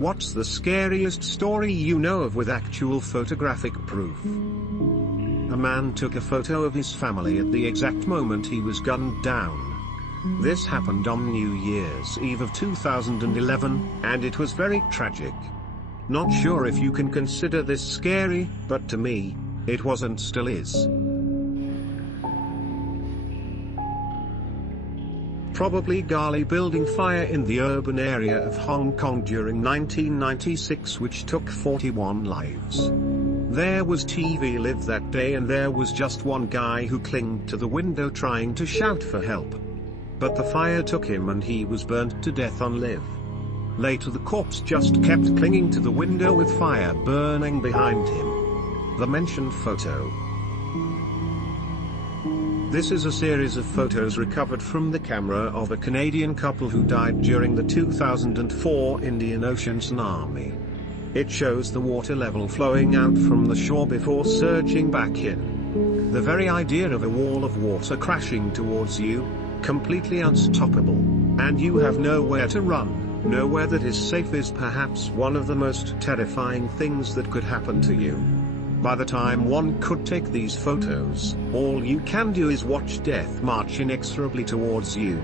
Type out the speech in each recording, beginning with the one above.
What's the scariest story you know of with actual photographic proof? A man took a photo of his family at the exact moment he was gunned down. This happened on New Year's Eve of 2011, and it was very tragic. Not sure if you can consider this scary, but to me, it was and still is. Probably Gali building fire in the urban area of Hong Kong during 1996, which took 41 lives. There was TV live that day, and there was just one guy who clung to the window trying to shout for help. But the fire took him and he was burnt to death on live. Later the corpse just kept clinging to the window with fire burning behind him. The mentioned photo. This is a series of photos recovered from the camera of a Canadian couple who died during the 2004 Indian Ocean tsunami. It shows the water level flowing out from the shore before surging back in. The very idea of a wall of water crashing towards you, completely unstoppable, and you have nowhere to run, nowhere that is safe, is perhaps one of the most terrifying things that could happen to you. By the time one could take these photos, all you can do is watch death march inexorably towards you.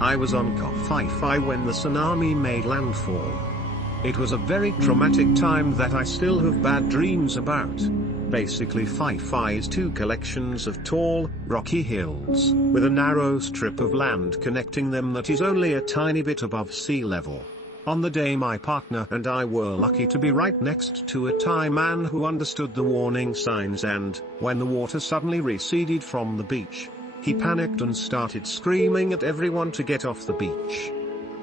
I was on Koh Phi Phi when the tsunami made landfall. It was a very traumatic time that I still have bad dreams about. Basically, Phi Phi is two collections of tall, rocky hills, with a narrow strip of land connecting them that is only a tiny bit above sea level. On the day my partner and I were lucky to be right next to a Thai man who understood the warning signs, and, when the water suddenly receded from the beach, he panicked and started screaming at everyone to get off the beach.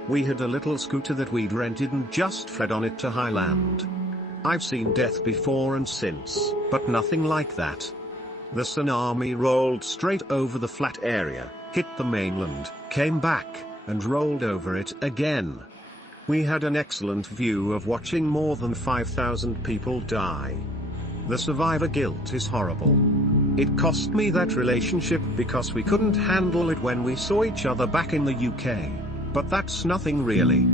We had a little scooter that we'd rented and just fled on it to high land. I've seen death before and since, but nothing like that. The tsunami rolled straight over the flat area, hit the mainland, came back, and rolled over it again. We had an excellent view of watching more than 5,000 people die. The survivor guilt is horrible. It cost me that relationship because we couldn't handle it when we saw each other back in the UK. But that's nothing really.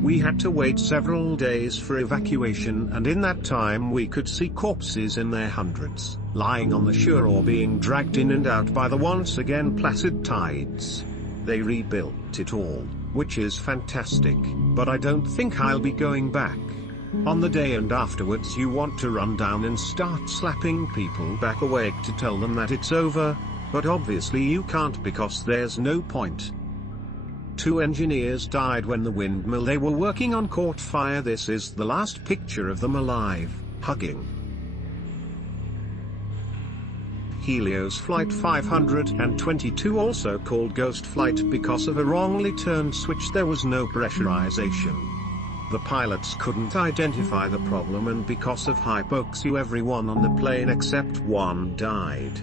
We had to wait several days for evacuation, and in that time we could see corpses in their hundreds, lying on the shore or being dragged in and out by the once again placid tides. They rebuilt it all, which is fantastic, but I don't think I'll be going back. On the day and afterwards you want to run down and start slapping people back awake to tell them that it's over, but obviously you can't because there's no point. 2 engineers died when the windmill they were working on caught fire. This is the last picture of them alive, hugging. Helios Flight 522, also called Ghost Flight because of a wrongly turned switch. There was no pressurization. The pilots couldn't identify the problem, and because of hypoxia everyone on the plane except one died.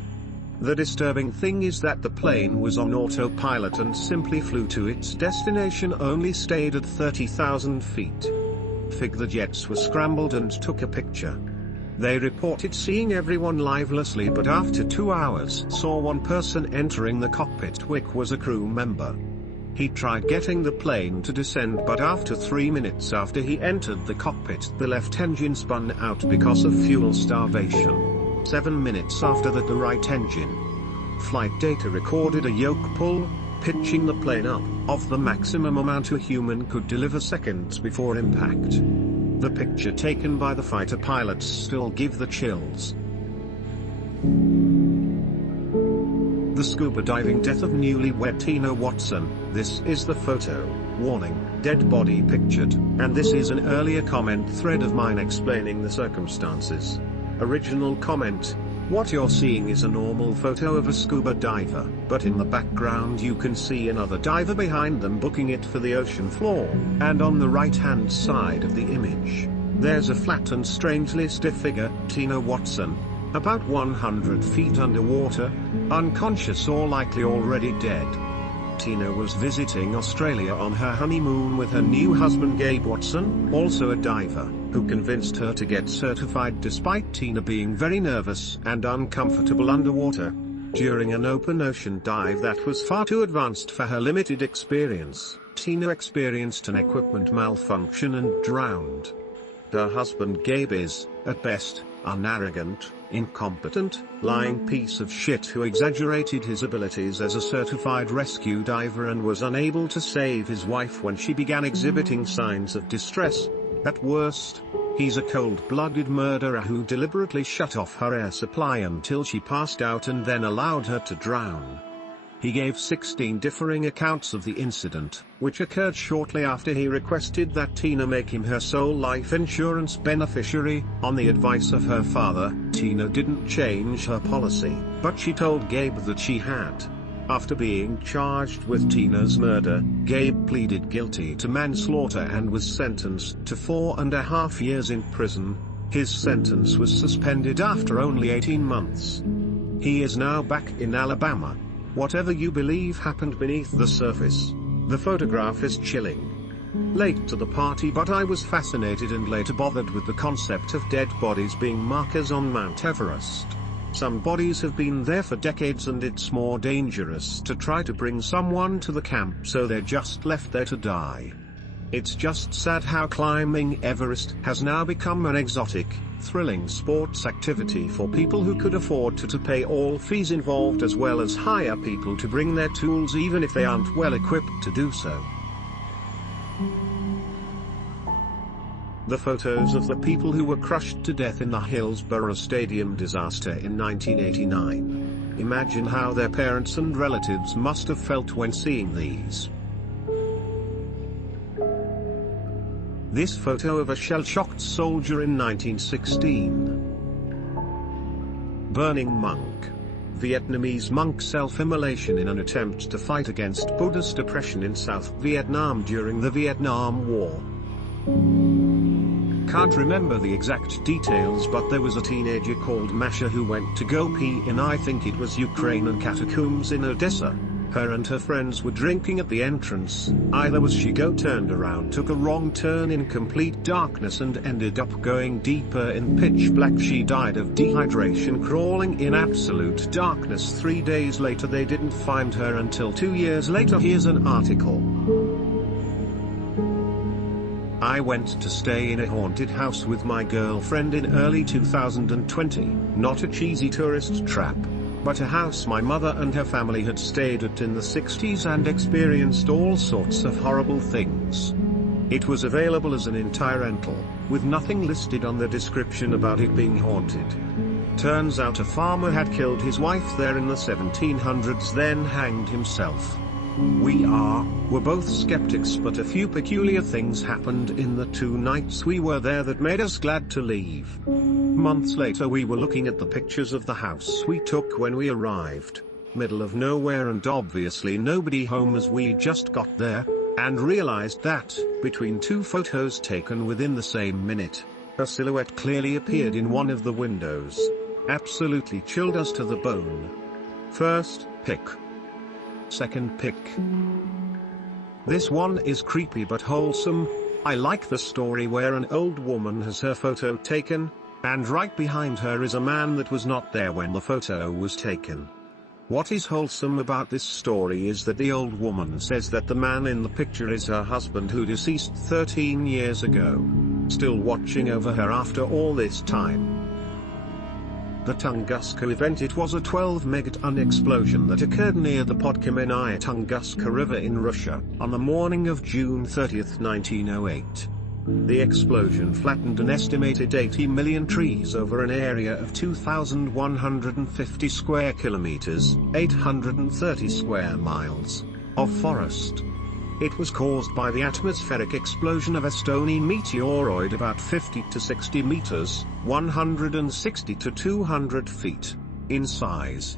The disturbing thing is that the plane was on autopilot and simply flew to its destination, only stayed at 30,000 feet. The jets were scrambled and took a picture. They reported seeing everyone livelessly, but after 2 hours saw one person entering the cockpit, which was a crew member. He tried getting the plane to descend, but after 3 minutes after he entered the cockpit the left engine spun out because of fuel starvation. 7 minutes after that the right engine. Flight data recorded a yoke pull, pitching the plane up, of the maximum amount a human could deliver seconds before impact. The picture taken by the fighter pilots still give the chills. The scuba diving death of newlywed Tina Watson. This is the photo. Warning, dead body pictured, and this is an earlier comment thread of mine explaining the circumstances. Original comment: what you're seeing is a normal photo of a scuba diver, but in the background you can see another diver behind them booking it for the ocean floor, and on the right hand side of the image, there's a flat and strangely stiff figure, Tina Watson, about 100 feet underwater, unconscious or likely already dead. Tina was visiting Australia on her honeymoon with her new husband Gabe Watson, also a diver, who convinced her to get certified despite Tina being very nervous and uncomfortable underwater. During an open ocean dive that was far too advanced for her limited experience, Tina experienced an equipment malfunction and drowned. Her husband Gabe is, at best, an arrogant, incompetent, lying piece of shit who exaggerated his abilities as a certified rescue diver and was unable to save his wife when she began exhibiting signs of distress. At worst, he's a cold-blooded murderer who deliberately shut off her air supply until she passed out and then allowed her to drown. He gave 16 differing accounts of the incident, which occurred shortly after he requested that Tina make him her sole life insurance beneficiary. On the advice of her father, Tina didn't change her policy, but she told Gabe that she had. After being charged with Tina's murder, Gabe pleaded guilty to manslaughter and was sentenced to 4.5 years in prison. His sentence was suspended after only 18 months. He is now back in Alabama. Whatever you believe happened beneath the surface, the photograph is chilling. Late to the party, but I was fascinated and later bothered with the concept of dead bodies being markers on Mount Everest. Some bodies have been there for decades and it's more dangerous to try to bring someone to the camp, so they're just left there to die. It's just sad how climbing Everest has now become an exotic, thrilling sports activity for people who could afford to pay all fees involved, as well as hire people to bring their tools even if they aren't well equipped to do so. The photos of the people who were crushed to death in the Hillsborough Stadium disaster in 1989. Imagine how their parents and relatives must have felt when seeing these. This photo of a shell-shocked soldier in 1916. Burning monk. Vietnamese monk self-immolation in an attempt to fight against Buddhist oppression in South Vietnam during the Vietnam War. Can't remember the exact details, but there was a teenager called Masha who went to go pee in, I think it was Ukrainian catacombs in Odessa. Her and her friends were drinking at the entrance. Either was she turned around, took a wrong turn in complete darkness and ended up going deeper in pitch black. She died of dehydration crawling in absolute darkness. 3 days later they didn't find her until 2 years later. Here's an article. I went to stay in a haunted house with my girlfriend in early 2020, not a cheesy tourist trap, but a house my mother and her family had stayed at in the 60s and experienced all sorts of horrible things. It was available as an entire rental, with nothing listed on the description about it being haunted. Turns out a farmer had killed his wife there in the 1700s, then hanged himself. We were both skeptics, but a few peculiar things happened in the 2 nights we were there that made us glad to leave. Months later we were looking at the pictures of the house we took when we arrived. Middle of nowhere and obviously nobody home as we just got there, and realized that, between 2 photos taken within the same minute, a silhouette clearly appeared in one of the windows. Absolutely chilled us to the bone. First pick. Second pick. This one is creepy but wholesome. I like the story where an old woman has her photo taken, and right behind her is a man that was not there when the photo was taken. What is wholesome about this story is that the old woman says that the man in the picture is her husband who deceased 13 years ago, still watching over her after all this time. The Tunguska event. It was a 12-megaton explosion that occurred near the Podkamennaya Tunguska River in Russia, on the morning of June 30, 1908. The explosion flattened an estimated 80 million trees over an area of 2,150 square kilometers, 830 square miles, of forest. It was caused by the atmospheric explosion of a stony meteoroid about 50 to 60 meters, 160 to 200 feet, in size.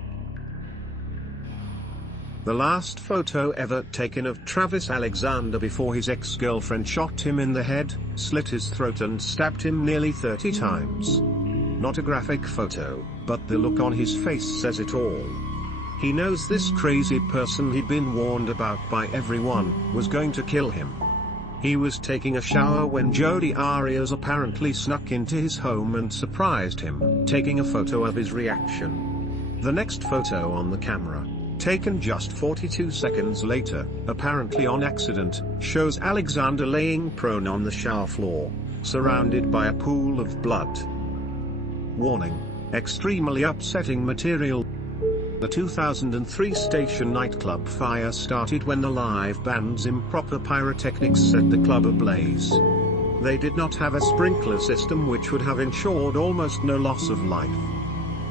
The last photo ever taken of Travis Alexander before his ex-girlfriend shot him in the head, slit his throat and stabbed him nearly 30 times. Not a graphic photo, but the look on his face says it all. He knows this crazy person he'd been warned about by everyone was going to kill him. He was taking a shower when Jodi Arias apparently snuck into his home and surprised him, taking a photo of his reaction. The next photo on the camera, taken just 42 seconds later, apparently on accident, shows Alexander laying prone on the shower floor, surrounded by a pool of blood. Warning: extremely upsetting material. The 2003 Station nightclub fire started when the live band's improper pyrotechnics set the club ablaze. They did not have a sprinkler system, which would have ensured almost no loss of life.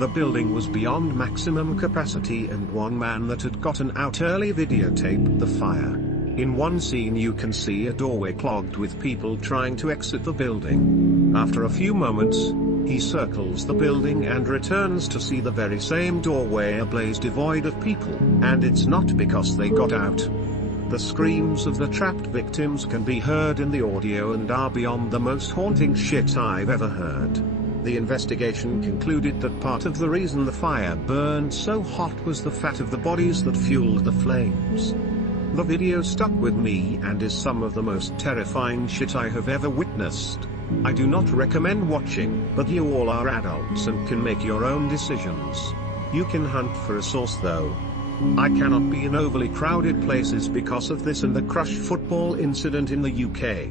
The building was beyond maximum capacity, and one man that had gotten out early videotaped the fire. In one scene you can see a doorway clogged with people trying to exit the building. After a few moments, he circles the building and returns to see the very same doorway ablaze, devoid of people, and it's not because they got out. The screams of the trapped victims can be heard in the audio and are beyond the most haunting shit I've ever heard. The investigation concluded that part of the reason the fire burned so hot was the fat of the bodies that fueled the flames. The video stuck with me and is some of the most terrifying shit I have ever witnessed. I do not recommend watching, but you all are adults and can make your own decisions. You can hunt for a source though. I cannot be in overly crowded places because of this and the Crush football incident in the UK.